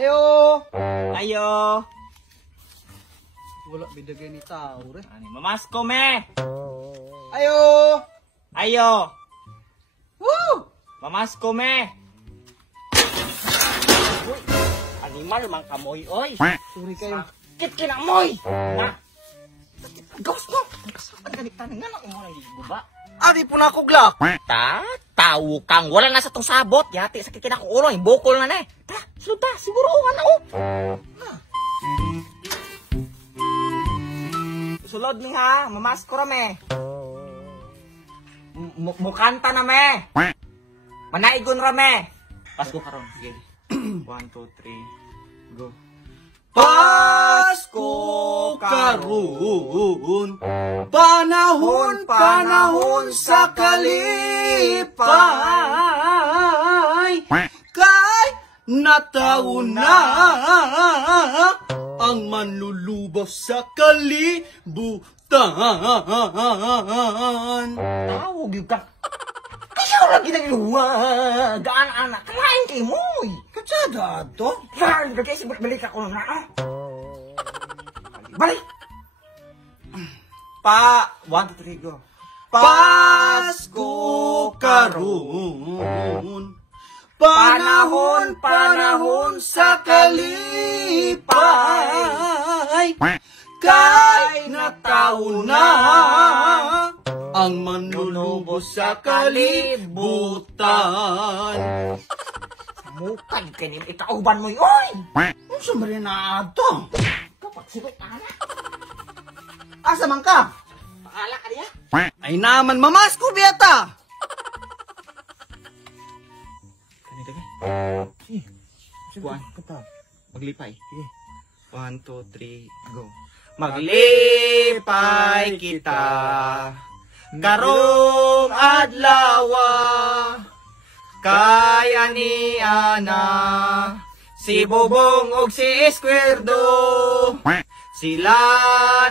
Ayo! Ayo! Wala bidagay ni tao re. Ani, mamasko me! Ayo! Ayo! Woo! Mamasko me! Uy, animal mang kamoy, oy! Sorry kayo. Sakit kinamoy! Na! Gawas mo! Ang ganit-tanin nga na umunang guba. Adi po na ako glak. Tawo kang wala na sa tong sabot. Yati sakit kina ko ulo, bukol na na eh. Tara, sulod ta, siguro na oh. Sulod ni ha, mamasko ra me. Mukanta na me. Manaigon ra me. Pasko karon, sige. 1 2 3 go. Pasko karon, panahon sa kalipay, kay nataon na ang manlulubos sa kalibutan. Tawag yung ka. Ayaw lagi na iluwa. Gaan anak, kalain kay moy. Katsada to? Yan, kasi balik ako na. Balik! Pa, 1 2 3 go. Pasko karon, panahon sa kalipay, kay nataon na ang manlulubos sa kalibutan. Mukay kanin, ikauban mo yun. Ano sa marina ito? Kapag sigot na na. Asa man ka? Paala ka niya. Ay naman, mamasko biyata! Kanita ka? Buwan ka pa. Maglipay. 1 2 3 go. Maglipay kita karong adlawa kay ani ana si Bobong ug si Esquerdo sila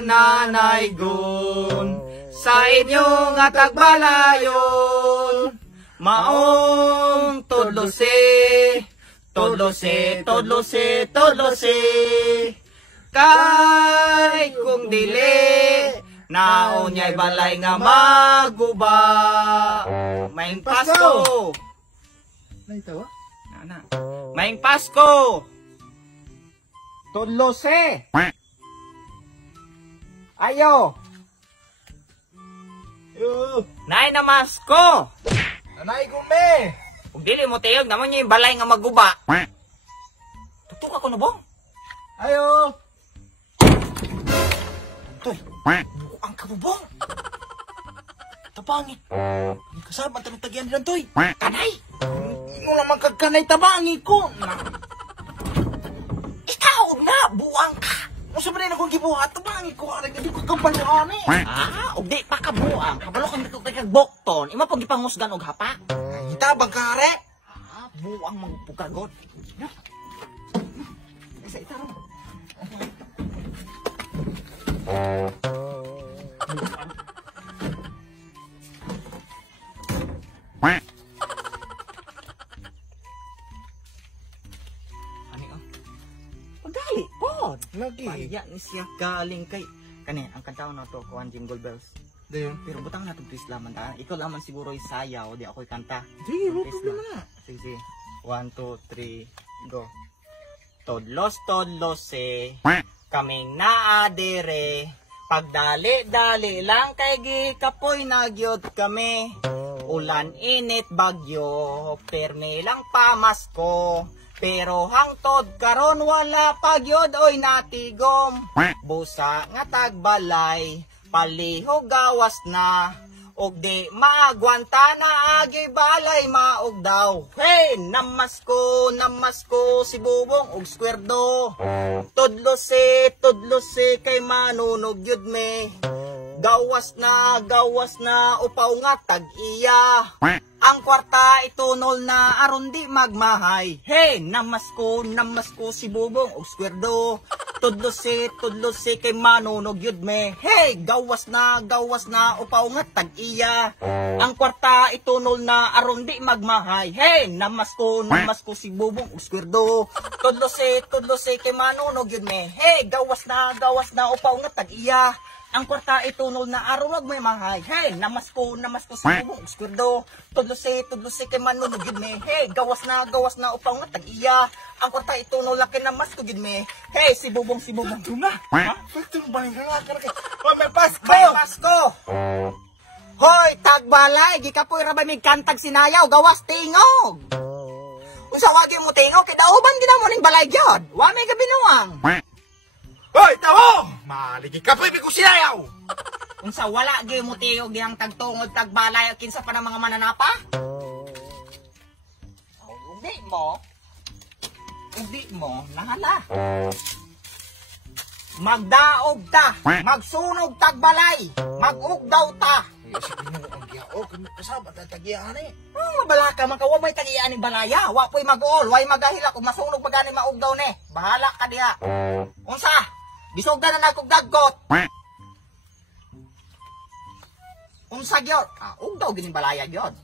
nanaygon sa inyong atagbalayon maong todlose kay kung dili naonyay balay nga maguba maing Pasko Naitawa? Nana. Maing Pasko. Todlose. Ayo. Nay na masko. Nanay gume! Kung dili mo tayog naman yung balay nga maguba. Tutok ako na bong. Ayo! Toy. Ang kabubong. Tabangit. Kasama tanong tagyan nilang toy. Kanay. Ino naman kagkanay tabangi ko. Ikaw na buwang ka. Ano sa rin akong gibuhat? Tabangi ko. Aray, hindi ko kampaluan eh. Og di pa ka buang. Kabalo kang kay bokton. Ima pag ipangusgan og hapa. Itabang ka, are. Buang magpukagot. Isa ita ro. Ani oh. Pagali pod. Lagi. Paya ni siya galing kay kani ang kantaon na to kuan Jingle Bells. Dayon. Pero butang na to please laman ta. Ikaw laman siguro isayaw di ako'y kanta. Sige, no Please problema lang. na. Sige. 1 2 3 go. Todlos kaming naadere. Pagdali-dali lang kay gikapoy nagyod kami. Ulan, init, bagyo, permi lang pamasko. Pero hangtod karon wala pagyod oy natigom. Busa nga tagbalay, palihog gawas na. Og di maagwanta na agi balay maog daw. Hey, namasko si Bubong og Squerdo. Tudlose kay manunog yud me. Gawas na upaw nga tag-iya. Ang kwarta itunol na aron di magmahay. Hey, namasko si Bubong og Squerdo. tudlo si kay manunog yun me. Hey, gawas na, upaw nga tag-iya. Ang kwarta itunol na aron di magmahay. Hey, namas ko si bubong uskwirdo. Tudlo si kay manunog yun me. Hey, gawas na, upaw nga tag-iya. Ang kwarta itunol na aron magmahay. Hey, namas ko si bubong uskwirdo. Tudlo si kay manunog yun me. Hey, gawas na, upaw nga tag-iya. Ang kwarta itunol na kinamas ko yun me. Hey, si bubong. Ito na. Ha? Ito ba yung kakakar ka? Oh, may Pasko! Hoy, tagbalay, gikapoy ra ba mig kantag sinayaw, gawas tingog. Unsa wagi mo tingog, kay dauban gid mo ning balay gyud. Wa may gabinuang. Hoy, tawo! Maligi ka po, ibig ko sinayaw! Unsa wala gyud mo tingog dihang tagtungod tagbalay kinsa pa ng mga mananapa? Hindi mo, nahala. Magdaog ta, magsunog tagbalay, magugdaw ta. Isipin mo ang giyao, kasama na tagiyahan eh. Mabala ka, makawa may tagiyan ni balaya. Wa po'y mag-uol, way magahila kung masunog pa gani maugdaw ni. Bahala ka diha. Unsa? Bisog na na daggot. Unsa gyud? Ugdaw gini balaya gyud.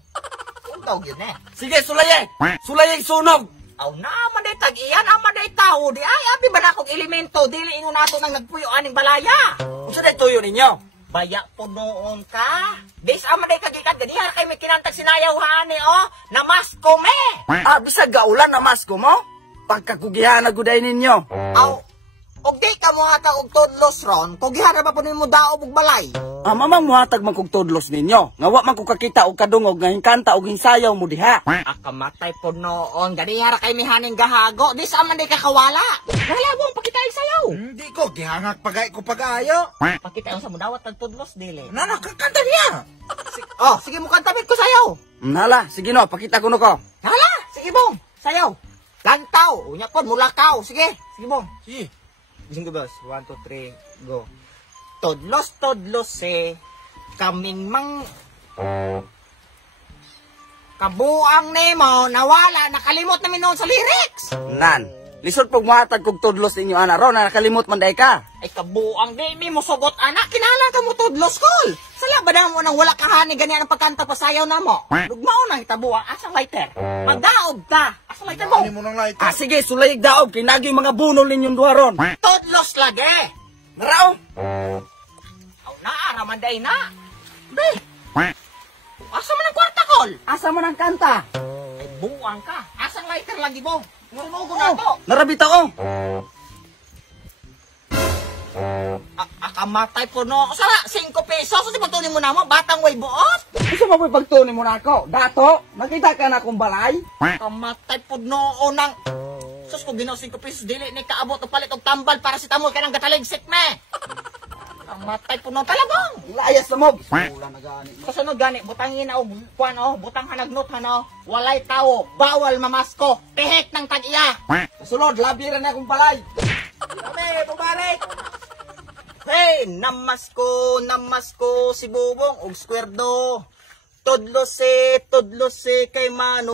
Ugdaw gyud ni. Sige, sulayay! Sulayay sunog! Aw naman day tagiyan, ama day tao di ay abi ba na kog elemento dili ingon nato nang nagpuyo aning balaya. Unsa day tuyo ninyo? Baya po noon ka. Bis ama day kagikat gani har kay may kinantag sinayaw haani oh. Namasko me. Bisag gaulan na masko mo? Pagkakugihan na guday ninyo. Aw og di ka mo hata og tudlos ron, kugihara ba po nimo daob og balay. Mamang muhatag man kog tudlos ninyo. Nga wa man ko kakita og kadungog nga hingkanta og hinsayaw mo diha. Akamatay po noon, gani hara kay mihaning gahago, di sa man day kakawala. Galawong pakita sayaw. Hindi ko, gihangak pagay ko pag-ayo. Pakita sa mo dawat og tudlos dili. Nana, kakanta niya. Sige mo kantabit ko sayaw. Nala, sige no, pakita ko no ko. Hala, sige bong, sayaw. Lantaw, unya po mulakaw, sige bong. Sige. Gising ko boss, 1, 2, 3, go. Tudlos kaming kabuang nemo, nawala, nakalimot namin noon sa lyrics. Nan, lisod pag muhatag kog tudlos ninyo ana ron, nakalimot man day ka. Ay kabuang di mo sugot anak, kinala ka mo tudlos kol. Sala ba na mo nang wala kahani ganyan ang pagkanta pasayaw na mo? Lugmao na hitabuang, asang lighter. Magdaog ta, asang lighter mo. Mo nang lighter. Sige, sulayig daog, kinagi mga bunol ninyong duha ron. Tudlos lagi. Narao. Naaraman day na. Be. Asa man ang kwarta kol? Asa man ang kanta? Ay buang ka. Asang lighter lagi mo? Sunugo na to. Narabita ko. Akamatay po no. Sara, 5 pesos. Kasi pagtunin mo na mo, batang way buot. Gusto mo po pagtunin mo na ako? Dato, nakita ka na akong balay? Akamatay po no nang... Sus ko ginaw 5 pesos. Dili ni kaabot o palit o tambal para si tamol ka ng gataligsik me. Akamatay po no talabang. Layas na mo. Wala na gani. Kasunod gani, butangin na o kuan o, butang hanagnot hano. Walay tao, bawal mamasko. Pihik ng tag-iya. Kasunod, labi rin akong balay. Kami, pumalik! Hey, namasko si Bubong og skwerdо. Tudlo si kay Mano.